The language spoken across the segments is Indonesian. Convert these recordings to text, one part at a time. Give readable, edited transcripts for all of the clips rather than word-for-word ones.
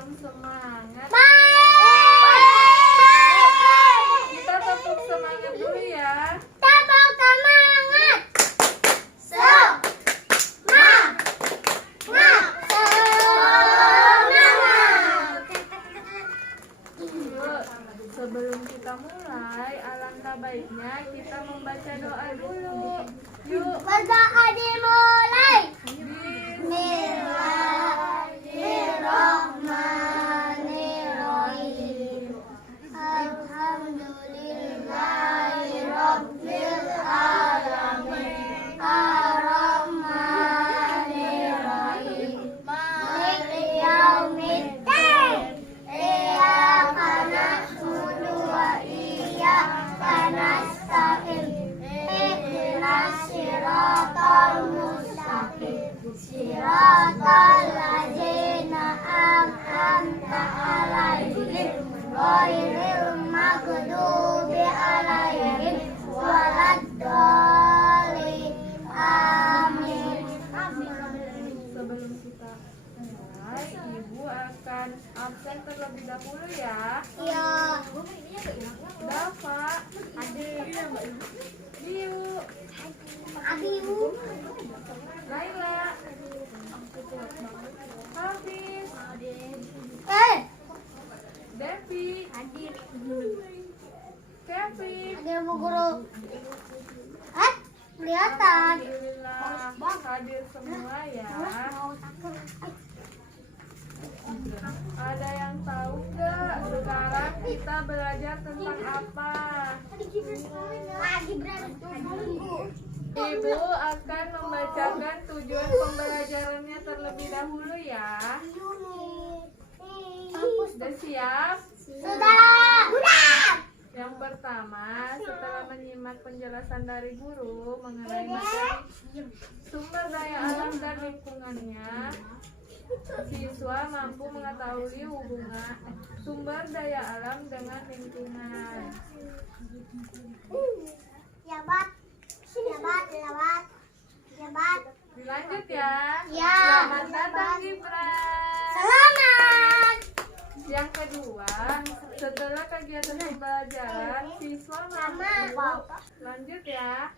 kurang semangat. Baik. Kita tepuk semangat dulu ya. Tepuk semangat. Semangat. Yuk, sebelum kita mulai, alangkah baiknya kita membaca doa dulu. Yuk, Berdoa dimulai. Bismillahirrahmanirrahim. Alhamdulillahirabbil alamin. Arrahmanirrahim. Maliki yaumiddin. Iyyaka na'budu wa iyyaka nasta'in. Ihdinas siratal mustaqim. Siratal ladzina an'amta 'alaihim ghairil maghdubi 'alaihim waladdallin. Amin. sebelum kita mulai, Ibu akan absen terlebih dahulu ya. Ya. Dava, Adik, Liu, Abibu. Laila, Hafiz, Devi, Kevin. Ada Bu Guru. Kelihatan. Alhamdulillah hadir semua ya. Ada yang tahu nggak sekarang kita belajar tentang apa? Ibu akan membacakan tujuan pembelajarannya terlebih dahulu ya. Sudah siap? Sudah. Yang pertama, setelah menyimak penjelasan dari guru mengenai materi sumber daya alam dan lingkungannya, siswa mampu mengetahui hubungan sumber daya alam dengan lingkungan. Dilanjut ya. Ya. Selamat datang Gibran. Selamat. Yang kedua, setelah kegiatan pembelajaran, siswa mampu lanjut ya.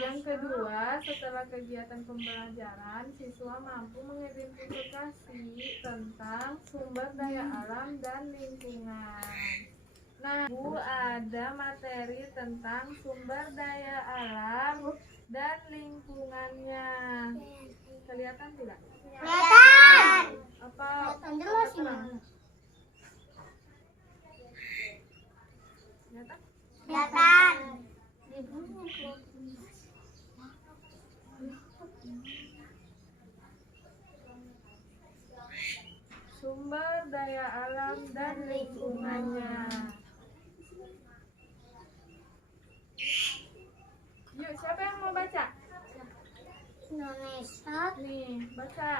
Yang kedua, setelah kegiatan pembelajaran, siswa mampu mengidentifikasi tentang sumber daya alam dan lingkungan. Nah, Bu, ada materi tentang sumber daya alam dan lingkungannya. Kelihatan tidak? Kelihatan. Apa? Jelas ini. Kelihatan? Kelihatan. Sumber daya alam dan lingkungannya. Yuk, siapa yang mau baca? Indonesia. Nih, baca.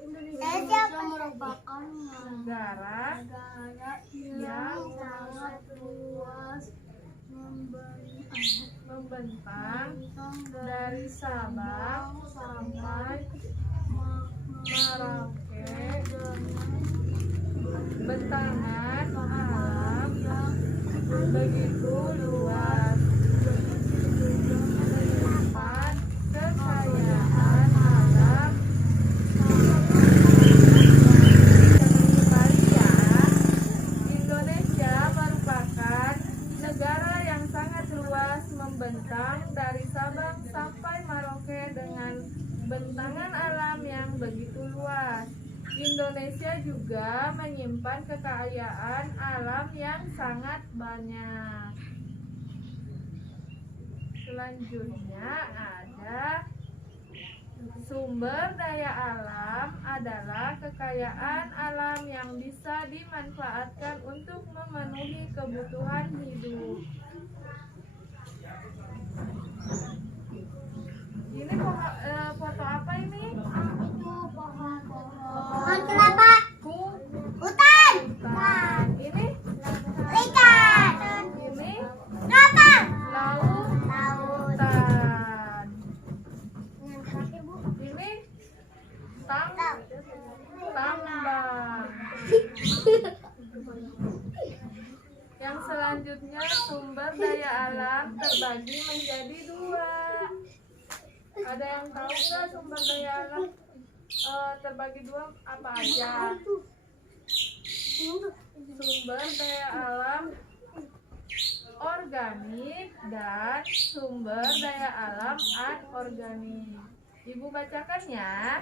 Indonesia merupakan Negara negara yang yang sangat luas membentang dari Sabang sampai Merauke, bentangan alam yang begitu luas, menyimpan kekayaan alam. Indonesia merupakan negara yang sangat luas membentang dari Sabang sampai Merauke dengan bentangan alam yang begitu luas. Indonesia juga menyimpan kekayaan alam yang sangat banyak. Selanjutnya ada sumber daya alam adalah kekayaan alam yang bisa dimanfaatkan untuk memenuhi kebutuhan hidup. Ini foto apa ini? itu pohon kelapa. Hutan. Hutan. Ini Ikan. ini Kapal. lautan. Yang terakhir Bu. Ini Selanjutnya sumber daya alam terbagi menjadi dua. Ada yang tahu nggak sumber daya alam terbagi dua apa aja? Sumber daya alam organik dan sumber daya alam anorganik. Ibu bacakan ya.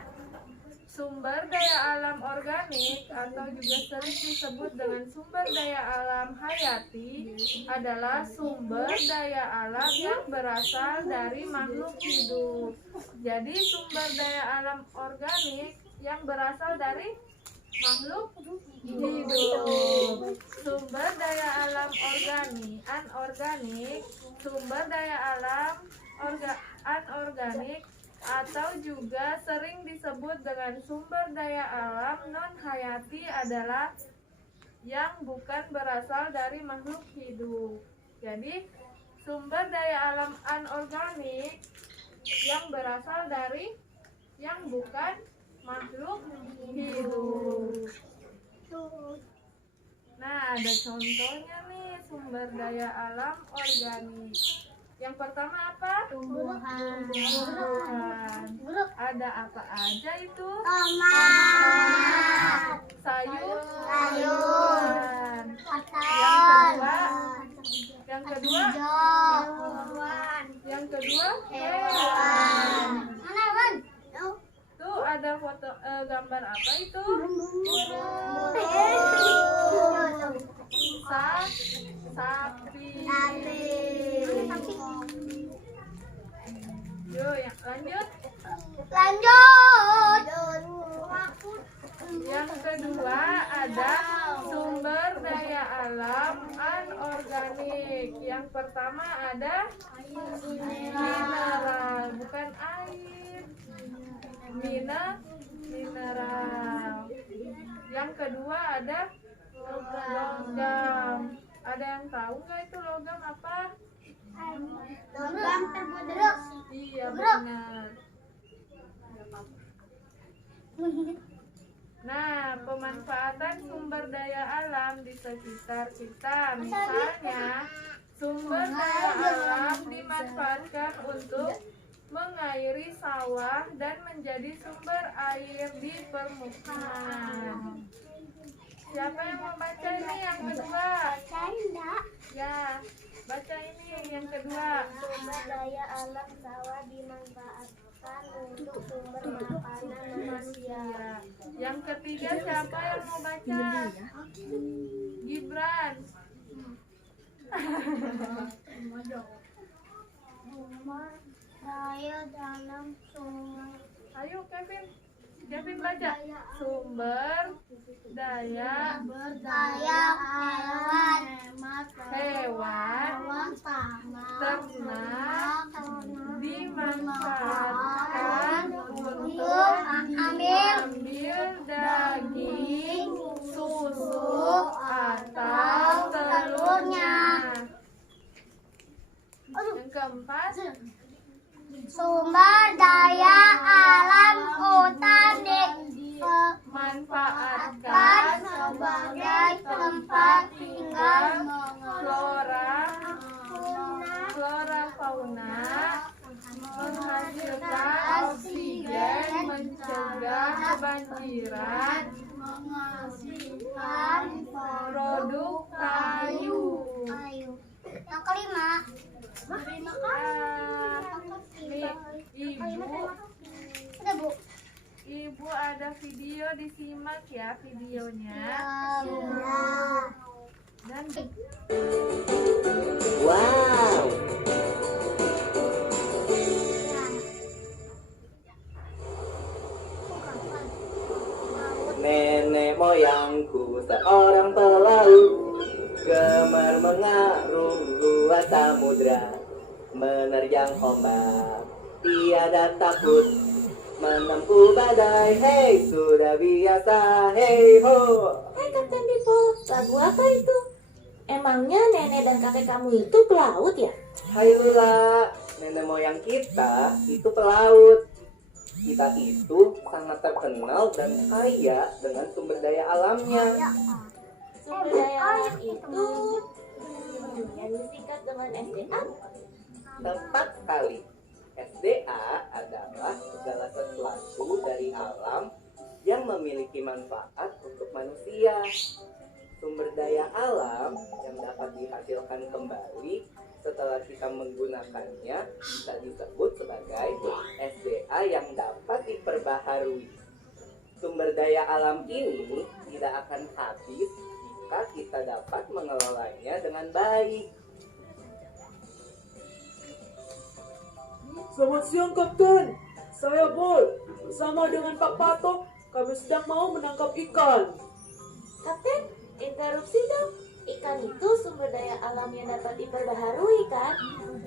Sumber daya alam organik atau juga sering disebut dengan sumber daya alam hayati adalah sumber daya alam yang berasal dari makhluk hidup. Jadi sumber daya alam organik yang berasal dari makhluk hidup. Sumber daya alam anorganik, sumber daya alam anorganik atau juga sering disebut dengan sumber daya alam non hayati adalah yang bukan berasal dari makhluk hidup. Jadi sumber daya alam anorganik yang berasal dari yang bukan makhluk hidup. Nah, ada contohnya nih sumber daya alam organik. Yang pertama apa? Tumbuhan. Ada apa aja itu? Tomat. Sayuran. Yang kedua? Yang kedua? Hewan. Mana, Wan? Tuh ada foto gambar apa itu? Sapi. Yuk, yang lanjut. Yang kedua ada sumber daya alam anorganik. Yang pertama ada mineral, bukan air. Mineral. Yang kedua ada logam. Ada yang tahu nggak itu logam apa? Logam terbuat. Iya benar. Nah, pemanfaatan sumber daya alam di sekitar kita, misalnya sumber daya alam dimanfaatkan untuk mengairi sawah dan menjadi sumber air di permukiman. Siapa yang mau baca ini yang kedua? Ya, baca ini yang kedua. Sumber daya alam sawah dimanfaatkan untuk sumber makanan manusia. Yang ketiga siapa yang mau baca? Gibran. Sumber daya dalam sungai. Ayo Kevin. Kevin baca. Sumber daya hewan ternak dimanfaatkan untuk mengambil daging, susu, atau telurnya. Yang keempat, sumber daya alam hutan dimanfaatkan sebagai tempat tinggal flora fauna, menghasilkan oksigen, mencegah kebanjiran, menghasilkan produk kayu. Yang kelima, Ibu ada video, disimak ya videonya. Dan wow. Nenek moyangku seorang pelaut, gemar mengarung luas samudra, menerjang ombak, tiada takut menempuh badai. Hei, sudah biasa, hei ho. Hai Kapten Dipo, lagu apa itu? Emangnya nenek dan kakek kamu itu pelaut ya? Hai Lula, nenek moyang kita itu pelaut. Kita itu sangat terkenal dan kaya dengan sumber daya alamnya. Sumber daya alam itu yang disingkat dengan SDA? Tepat sekali. SDA adalah segala sesuatu dari alam yang memiliki manfaat untuk manusia. Sumber daya alam yang dapat dihasilkan kembali setelah kita menggunakannya bisa disebut sebagai SDA yang dapat diperbaharui. Sumber daya alam ini tidak akan habis jika kita dapat mengelolanya dengan baik. Selamat siang, Kapten. Saya Bol. Bersama dengan Pak Patok, kami sedang mau menangkap ikan. Kapten, interupsi dong. Ikan itu sumber daya alam yang dapat diperbaharui kan?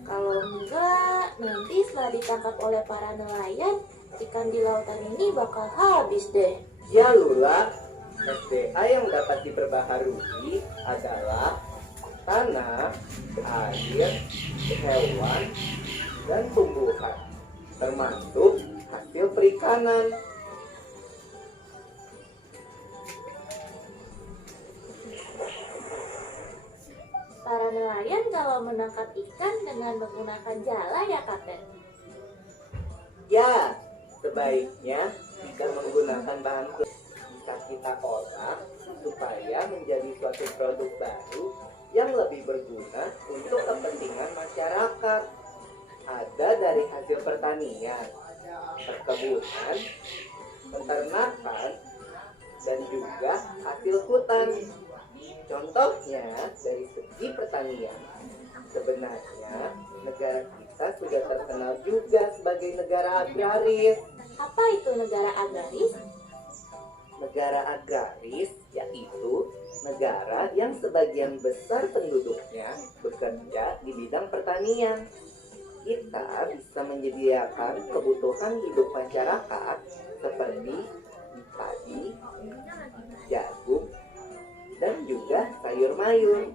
Kalau enggak, nanti setelah ditangkap oleh para nelayan, ikan di lautan ini bakal habis deh. Ya Lula, SDA yang dapat diperbaharui adalah tanah, air, hewan, dan tumbuhan, termasuk hasil perikanan. Para nelayan kalau menangkap ikan dengan menggunakan jala ya, Kapten? Ya, sebaiknya jika menggunakan bahan bisa kita olah supaya menjadi suatu produk baru yang lebih berguna untuk kepentingan masyarakat. Ada dari hasil pertanian, perkebunan, peternakan, dan juga hasil hutan. Contohnya dari segi pertanian, sebenarnya negara kita sudah terkenal juga sebagai negara agraris. Apa itu negara agraris? Negara agraris yaitu negara yang sebagian besar penduduknya bekerja di bidang pertanian. Kita bisa menyediakan kebutuhan hidup masyarakat seperti padi, jagung, dan juga sayur mayur.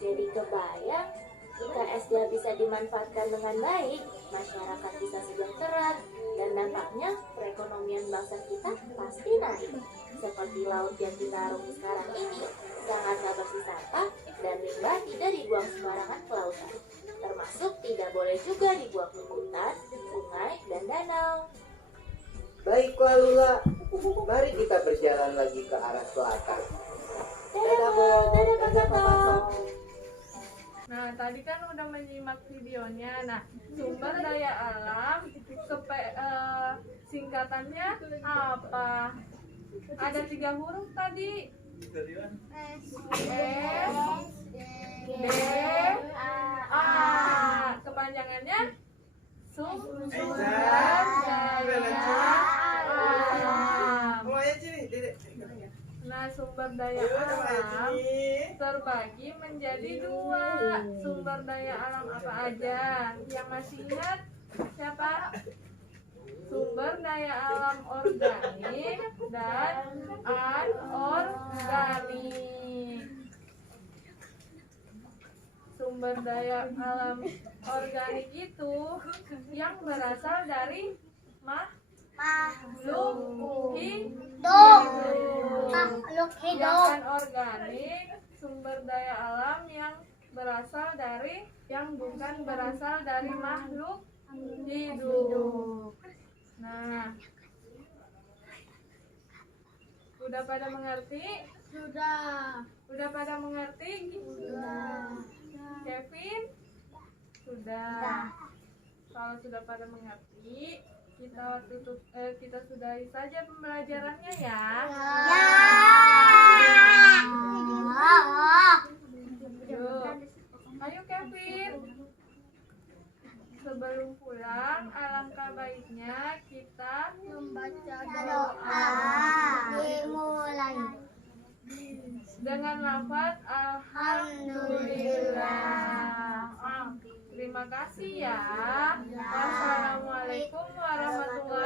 Jadi kebayang jika SDA bisa dimanfaatkan dengan baik, masyarakat bisa sejahtera, dan dampaknya perekonomian bangsa kita pasti naik. Seperti laut yang kita arungi sekarang ini, sangatlah bersih sampah dan limbah tidak dibuang sembarangan ke lautan. Termasuk tidak boleh juga dibuang ke hutan, sungai, dan danau. Baiklah Lula, mari kita berjalan lagi ke arah selatan. Dadah, Bol. Dadah, Pak Dadah, Pak Patok. Patok. Nah, tadi kan udah menyimak videonya. Nah, sumber daya alam singkatannya apa? Ada 3 huruf tadi. S, D, A. Kepanjangannya sumber daya alam. Nah, sumber daya alam terbagi menjadi 2. Sumber daya alam apa aja? Yang masih ingat siapa? Sumber daya alam organik dan anorganik. Sumber daya alam organik itu yang berasal dari makhluk hidup. Sedangkan organik sumber daya alam yang berasal dari yang bukan berasal dari makhluk hidup. Nah, udah pada mengerti? Udah pada mengerti? Kevin? Sudah. Kalau sudah pada mengerti, kita sudahi saja pembelajarannya ya. Yuk. Ayo Kevin. Sebelum pulang, alangkah baiknya kita Membaca doa dimulai. dengan lafaz Alhamdulillah. Terima kasih ya. Wassalamualaikum warahmatullahi